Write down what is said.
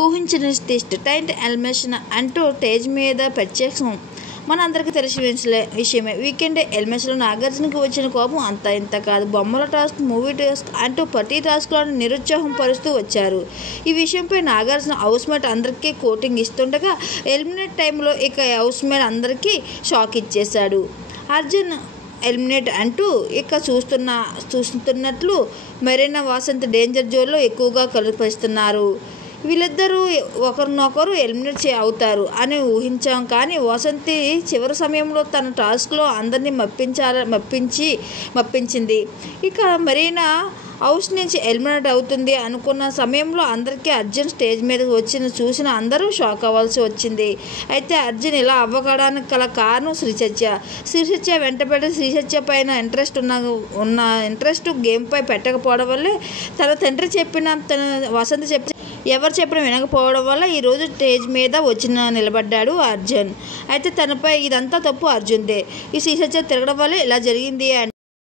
ఊహించిన twist tight elimination అంటూ stage మీద ప్రత్యక్షం మనందరికీ తెలిసిన విషయమే. వీకెండ్ ఎలిమినేషన్లో నాగార్జునకి వచ్చిన కోపం అంతా ఇంత కాదు. బొమ్మల టాస్క్, మూవీ టాస్క్ అంటూ ప్రతి టాస్క్లోనూ నిరుత్సాహం పరుస్తూ వచ్చారు. ఈ విషయంపై నాగార్జున హౌస్ మేట్ అందరికీ కోటింగ్ ఇస్తుండగా ఎలిమినేట్ టైంలో ఇక హౌస్ మేట్ అందరికీ షాక్ ఇచ్చేశాడు. అర్జున్ ఎలిమినేట్ అంటూ ఇక చూస్తున్నట్లు మెరీనా వాసంతి డేంజర్ జోన్లో ఎక్కువగా కలుపిస్తున్నారు. వీళ్ళిద్దరూ ఒకరినొకరు ఎలిమినేట్ అవుతారు అని ఊహించాం. కానీ వసంతి చివరి సమయంలో తన టాస్క్లో అందరినీ మప్పించింది. ఇక మెరీనా హౌస్ నుంచి ఎలిమినేట్ అవుతుంది అనుకున్న సమయంలో అందరికీ అర్జున్ స్టేజ్ మీద చూసిన అందరూ షాక్ అవ్వాల్సి వచ్చింది. అయితే అర్జున్ ఇలా అవ్వడానికి గల కారణం శ్రీసత్య వెంటబడి శ్రీసత్య పైన ఇంట్రెస్ట్ గేమ్పై పెట్టకపోవడం వల్లే తన తండ్రి వసంత ఎవరు చెప్పినా వినకపోవడం వల్ల ఈరోజు స్టేజ్ మీద నిలబడ్డాడు అర్జున్. అయితే తనపై ఇదంతా తప్పు అర్జున్దే. ఈ శ్రీసత్య తిరగడం వల్లే ఇలా జరిగింది